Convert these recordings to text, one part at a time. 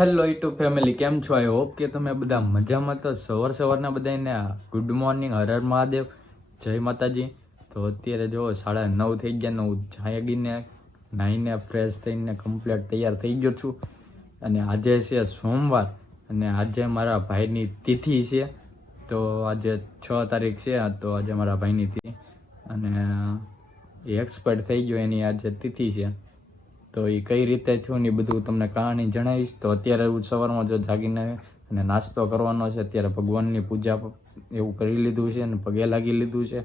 Hello YouTube family, કેમ છો? I hope કે તમે બધા મજામાં. તો સવારના બધાને ગુડ મોર્નિંગ, હર હર મહાદેવ, જય માતાજી. તો અત્યારે જો 9:30 થઈ ગયા ને હું જાગીને નાહીને ફ્રેશ થઈને કમ્પ્લીટ તૈયાર થઈ ગયો છું. અને આજે છે સોમવાર અને આજે મારા ભાઈની તિથિ છે. તો આજે 6 તારીખ છે. તો આજે મારા ભાઈની તિથિ અને એ એક્સપાયર થઈ ગયો, એની આજે તિથિ છે. તો એ કઈ રીતે થયું ને બધું તમને કહાની જણાવીશ. તો અત્યારે હું સવારમાં જો જાગીને અને નાસ્તો કરવાનો છે, અત્યારે ભગવાનની પૂજા એવું કરી લીધું છે અને પગે લાગી લીધું છે.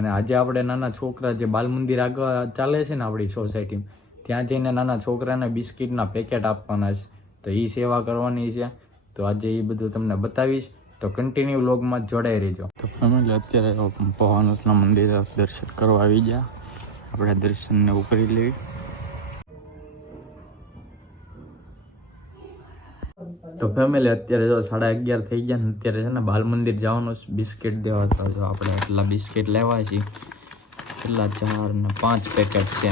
અને આજે આપણે નાના છોકરા જે બાલ મંદિર આગળ ચાલે છે ને આપણી સોસાયટીમાં, ત્યાં જઈને નાના છોકરાને બિસ્કિટના પેકેટ આપવાના છે. તો એ સેવા કરવાની છે. તો આજે એ બધું તમને બતાવીશ, તો કન્ટિન્યુ વ્લોગમાં જોડાઈ રહેજો. તો ફેમિલી અત્યારે ભવાનોથના મંદિરે દર્શન કરવા આવી ગયા. આપણે દર્શનને એવું કરી લેવી. તો ફેમિલી અત્યારે જો 11:30 થઈ ગયા ને અત્યારે છે ને બાલ મંદિર જવાનું બિસ્કિટ દેવા. તો જો આપણે એટલા બિસ્કિટ લેવા છીએ, કેટલા 4 ને 5 પેકેટ છે,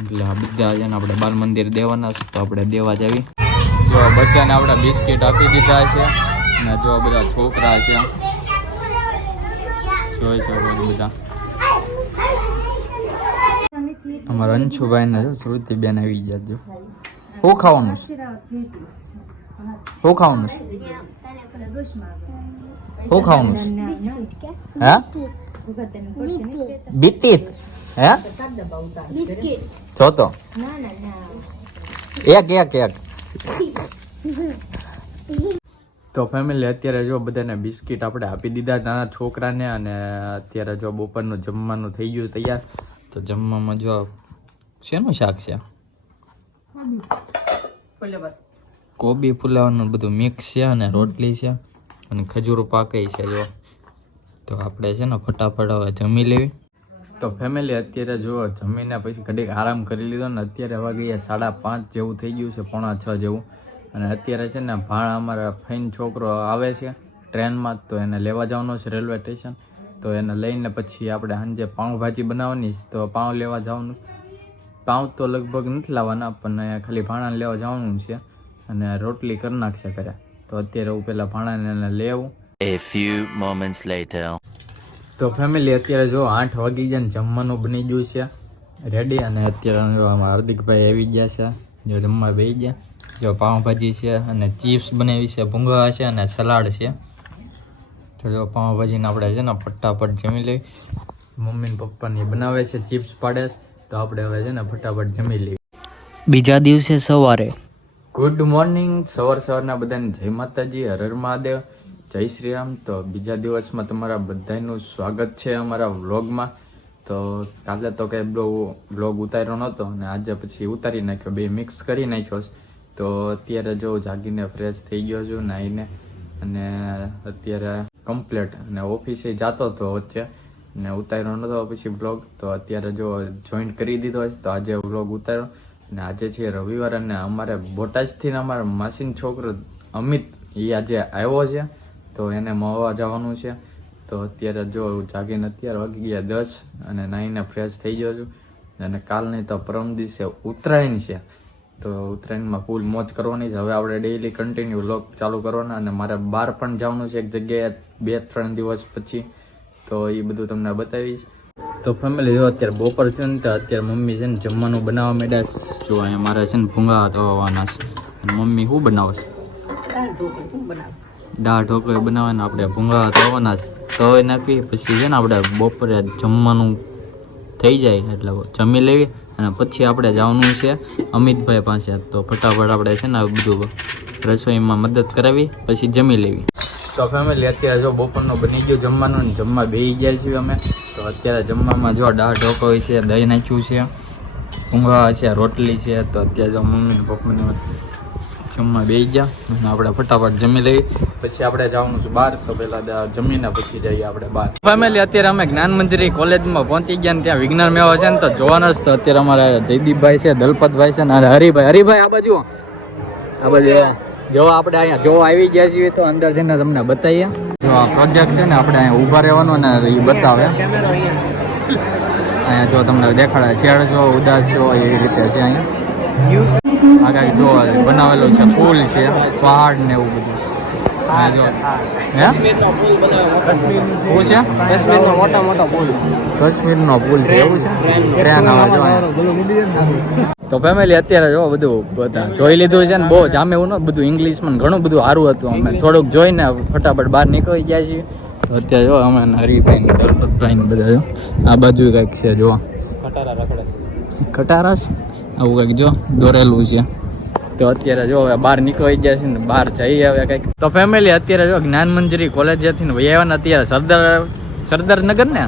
એટલે આ બધા છે ને આપણે બાલ મંદિર દેવાના છે. તો આપણે દેવા જ આવી. જો બધાને આપણે બિસ્કિટ આપી દીધા છે અને જો બધા છોકરા છે જોઈ શકો બધા. અમારા અંશુભાઈ ને જો શ્રુતિબેન આવી ગયા. જો શું ખાવાનું છે? શું ખાવાનું છે? શું ખાવાનું છે? હે બિસ્કિટ? હે જો તો એક તો ફેમિલી અત્યારે જો બધાને બિસ્કિટ આપણે આપી દીધા નાના છોકરાને. અને અત્યારે જો બપોરનું જમવાનું થઈ ગયું તૈયાર. તો જમવામાં જો શેનું શાક છે? કોબી પુલાવનું બધું મિક્સ છે અને રોટલી છે અને ખજૂર પાકે છે. જો તો આપણે છે ને ફટાફટ હવે જમી લેવી. તો ફેમિલી અત્યારે જો જમીને પછી ઘડીક આરામ કરી લીધો ને અત્યારે વાગે 5:30 જેવું થઈ ગયું છે, 5:45 જેવું. અને અત્યારે છે ને ભાણા અમારા ફાઈન છોકરો આવે છે ટ્રેનમાં, તો એને લેવા જવાનો છે રેલવે સ્ટેશન. તો એને લઈને પછી આપણે સાંજે પાઉંભાજી બનાવવાની. તો પાઉં લેવા જવાનું. પાઉં તો લગભગ નથી લાવવાના, પણ ખાલી ભાણાને લેવા જવાનું છે અને રોટલી કરી નાખશે કરે. તો અત્યારે હું પેલા ભાણાને લેવું. A few moments later. તો ફેમિલી અત્યારે જો 8 વાગી ગયા ને જમવાનું બની ગયું છે રેડી. અને અત્યારે જો હાર્દિકભાઈ આવી ગયા છે, જો જમવા બેસી ગયા. જો પાઉંભાજી છે અને ચિપ્સ બનાવી છે, ભૂંગળા છે અને સલાડ છે. તો જો પાઉંભાજીને આપણે છે ને ફટાફટ જમી લઈએ. મમ્મી ને પપ્પાને બનાવે છે, ચિપ્સ પાડે છે. તો આપણે હવે છે ને ફટાફટ જમી લઈએ. બીજા દિવસે સવારે ગુડ મોર્નિંગ. સવારના બધાને જય માતાજી, હર હર મહાદેવ, જય શ્રી રામ. તો બીજા દિવસમાં તમારા બધાનું સ્વાગત છે અમારા વ્લોગમાં. તો કાલે તો કંઈ વ્લોગ ઉતાર્યો નહોતો અને આજે પછી ઉતારી નાખ્યો, બે મિક્સ કરી નાખ્યો. તો અત્યારે જો જાગીને ફ્રેશ થઈ ગયો છું નાહીને, અને અત્યારે કમ્પ્લીટ અને ઓફિસે જતો હતો વચ્ચે ને ઉતાર્યો નહોતો પછી વ્લોગ. તો અત્યારે જો જોઈન્ટ કરી દીધો છે, તો આજે વ્લોગ ઉતાર્યો. અને આજે છે રવિવાર અને અમારે બોટાદથી અમારા માસીનો છોકરો અમિત એ આજે આવ્યો છે. તો એને મળવા જવાનું છે. તો અત્યારે જો જાગીને અત્યારે વાગી ગયા 10 અને નાહીને ફ્રેશ થઈ ગયો છું. અને કાલ નહીં તો પરમ દિવસે ઉત્તરાયણ છે. તો ઉત્તરાયણમાં ફૂલ મોજ કરવાની છે. હવે આપણે ડેઈલી કન્ટિન્યુ વ્લોગ ચાલુ કરવાના. અને મારે બહાર પણ જવાનું છે એક જગ્યાએ 2-3 દિવસ પછી. તો એ બધું તમને બતાવીશ. તો ફેમિલી જો અત્યારે બપોર છે ને, તો અત્યારે મમ્મી છે ને જમવાનું બનાવવા માંડ્યા. જો અહીંયા મારે છે ને ભૂંગળા તળવાના છે. અને મમ્મી શું બનાવશે? દાળ ઢોકળી બનાવવાના. આપણે ભૂંગળા તળવાના છે. તળી નાખી પછી છે ને આપણે બપોરે જમવાનું થઈ જાય એટલે જમી લેવી. અને પછી આપણે જવાનું છે અમિતભાઈ પાસે. તો ફટાફટ આપણે છે ને બધું રસોઈમાં મદદ કરાવી પછી જમી લેવી. તો ફેમિલી અત્યારે જો બપોરનું બની ગયું જમવાનું ને જમવા બેસી ગયા છીએ અમે. તો અત્યારે જમવામાં જો દાળ ઢોકળી છે, દહીં નાખ્યું છે, ભૂંગળા છે, રોટલી છે. તો અત્યારે જો મમ્મી ને પપ્પાને જમવા બેસી ગયા અને આપણે ફટાફટ જમી લઈએ પછી આપણે જવાનું છે બહાર. તો પહેલાં જમીને પછી જઈએ આપણે બહાર. ફેમિલી અત્યારે અમે જ્ઞાન મંદિર કોલેજમાં પહોંચી ગયા ને ત્યાં વિજ્ઞાન મેળો છે ને તો જોવાના જ. તો અત્યારે અમારા જયદીપભાઈ છે, દલપતભાઈ છે ને હરિભાઈ આ બાજુ જો આપણે અહીંયા જો આવી ગયા છીએ. તો અંદર જઈને તમને બતાવીએ. જો આ પ્રોજેક્ટ છે ને આપણે અહીંયા ઊભા રહેવાનું ને એ બતાવે. અહીંયા જો તમને દેખાડે છેડ છો ઉદાસ છો એવી રીતે છે અહીંયા. આ કાંઈક જો બનાવેલું છે, પુલ છે, પહાડ ને એવું બધું છે. આ જો હે કાશ્મીરનો પુલ બનાવ્યો શું છે? કાશ્મીરનો મોટો પુલ કાશ્મીરનો પુલ છે એવું છે. ટ્રેન આવે જો અહીંયા. તો ફેમિલી અત્યારે જો બધું બધા જોઈ લીધું છે ને, બહુ જામે એવું ન બધું ઇંગ્લિશમાં ઘણું બધું સારું હતું. અમે થોડુંક જોઈને ફટાફટ બહાર નીકળી ગયા છીએ. તો અત્યારે જો અમે હરિભાઈ ને દલપતભાઈ ને બધા જો આ બાજુ કંઈક છે જો ખટારાસ આવું કંઈક જો દોરેલું છે. તો અત્યારે જો હવે બહાર નીકળી ગયા છે ને બહાર જઈએ હવે કંઈક. તો ફેમિલી અત્યારે જો જ્ઞાન મંજરી કોલેજથી ને વૈયા ને અત્યારે સરદારનગર ને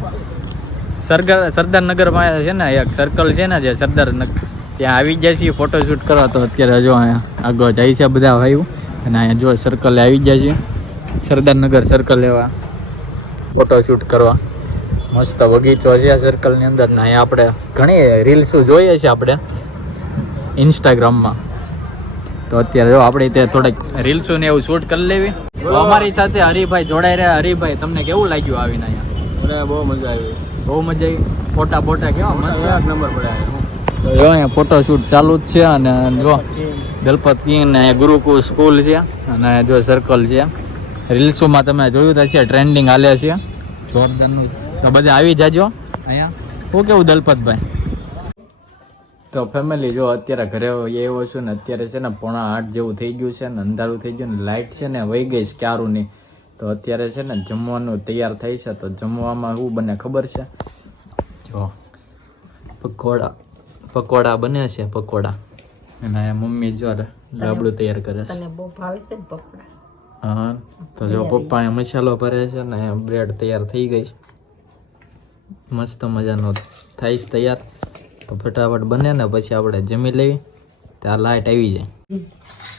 સરદારનગરમાં છે ને એક સર્કલ છે ને જે સરદારનગર, ત્યાં આવી જાય છે ફોટોશૂટ કરવા. તો અત્યારે જો અહીંયા આગળ જાય છે બધા ભાઈઓ અને અહીંયા જો સર્કલે આવી જાય છે સરદારનગર સર્કલ લેવા ફોટોશૂટ કરવા. મસ્ત બગીચો છે આ સર્કલની અંદર ને અહીંયા આપણે ઘણી રીલ્સો જોઈએ છીએ આપણે ઇન્સ્ટાગ્રામમાં. તો અત્યારે જો આપણે ત્યાં થોડીક રીલ્સો ને એવું શૂટ કરી લેવી. તો અમારી સાથે હરિભાઈ જોડાઈ રહ્યા. હરિભાઈ તમને કેવું લાગ્યું આવીને અહીંયા? બહુ મજા આવી. બહુ મજા આવી. ફોટા કેવા મસ્ત એક નંબર પડ્યા. તો જો અહીંયા ફોટોશૂટ ચાલુ જ છે અને જો દલપત કિંગ ને ગુરુકુળ સ્કૂલ છે અને જો સર્કલ છે. રીલ્સોમાં તમે જોયું હશે ટ્રેન્ડિંગ હાલે છે જોરદારનું. તો બધા આવી જાજો અહીંયા. શું કેવું દલપતભાઈ? તો ફેમિલી જો અત્યારે ઘરે એવો છું ને અત્યારે છે ને 7:30 જેવું થઈ ગયું છે ને અંધારું થઈ ગયું ને લાઇટ છે ને વહી ગઈ છે ક્યારું નહીં. તો અત્યારે છે ને જમવાનું તૈયાર થઈ છે. તો જમવામાં શું બને ખબર છે? જો પકોડા બને છે પકોડા અને મમ્મી જો લાબડું તૈયાર કરે છે. તને બહુ ભાવે છે ને પકોડા? હા. તો જો પપ્પાએ મસાલો ભરે છે ને બ્રેડ તૈયાર થઈ ગઈ છે. મસ્ત મજાનો થાય છે તૈયાર. તો ફટાફટ બને ને પછી આપણે જમી લેવી. ત્યાં લાઇટ આવી જાય.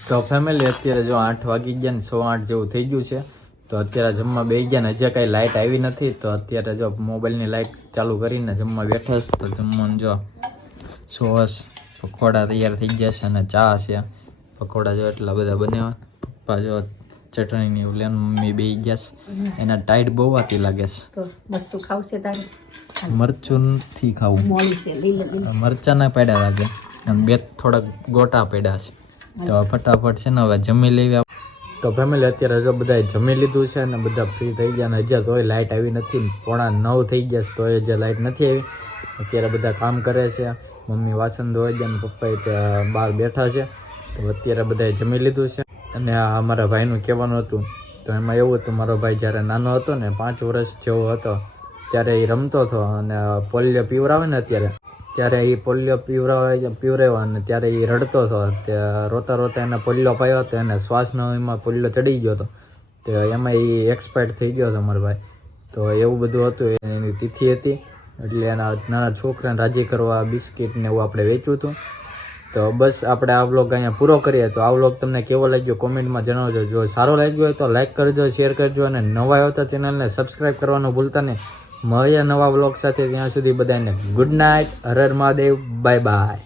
તો ફેમિલી અત્યારે જો 8 વાગી ગયા ને 8:15 જેવું થઈ ગયું છે. તો અત્યારે જમવા બેસી ગયા ને હજી કાંઈ લાઇટ આવી નથી. તો અત્યારે જો મોબાઈલની લાઇટ ચાલુ કરીને જમવા બેઠા છે. તો જમવાનું જો સોસ પકોડા તૈયાર થઈ ગયા છે અને ચા છે. પકોડા જો એટલા બધા બન્યા. પપ્પા જો ચટણીની ઉલેન મમ્મી બેસી ગયા છે. એના ટાઈટ બહુ આતી લાગે છે. તો મસ્તું ખાવશે તારે? મરચું નથી ખાવું. મોળી છે લીલા મરચાના પડ્યા લાગે અને બે થોડાક ગોટા પડ્યા છે. તો ફટાફટ છે ને હવે જમી લેવી. તો ફેમિલી અત્યારે જો બધા જમી લીધું છે ને બધા ફ્રી થઈ ગયા ને હજી તોય લાઇટ આવી નથી. 9:15 થઈ ગયા છે તોય હજી લાઇટ નથી આવી. અત્યારે બધા કામ કરે છે. મમ્મી વાસણ ધોઈ ગયા ને પપ્પા ત્યાં બહાર બેઠા છે. તો અત્યારે બધાએ જમી લીધું છે. અને આ મારા ભાઈનું કહેવાનું હતું. તો એમાં એવું હતું મારો ભાઈ જ્યારે નાનો હતો ને 5 વર્ષ જેવો હતો ત્યારે એ રમતો હતો અને પોલિયો પીવરાવે ને ત્યારે એ પોલિયો પીવરાવ્યો અને ત્યારે એ રડતો હતો. ત્યાં રોતા એને પોલિયો પાયો હતો. એને શ્વાસનો એમાં પોલિયો ચડી ગયો હતો. તો એમાં એ એક્સપાયર્ડ થઈ ગયો હતો મારો ભાઈ. તો એવું બધું હતું. એની તિથિ હતી એટલે એના નાના છોકરાને રાજી કરવા બિસ્કિટ ને એવું આપણે વેચ્યું હતું. તો બસ આપણે આ વ્લોગ અહીંયા પૂરો કરીએ. તો આ વ્લોગ તમને કેવો લાગ્યો કોમેન્ટમાં જણાવજો. જો સારો લાગ્યો હોય તો લાઈક કરજો, શેર કરજો અને નવા આવ્યો તો ચેનલને સબસ્ક્રાઈબ કરવાનું ભૂલતા નહીં. મળીએ નવા વ્લોગ સાથે. ત્યાં સુધી બધાને good night. Har Har Mahadev. Bye by.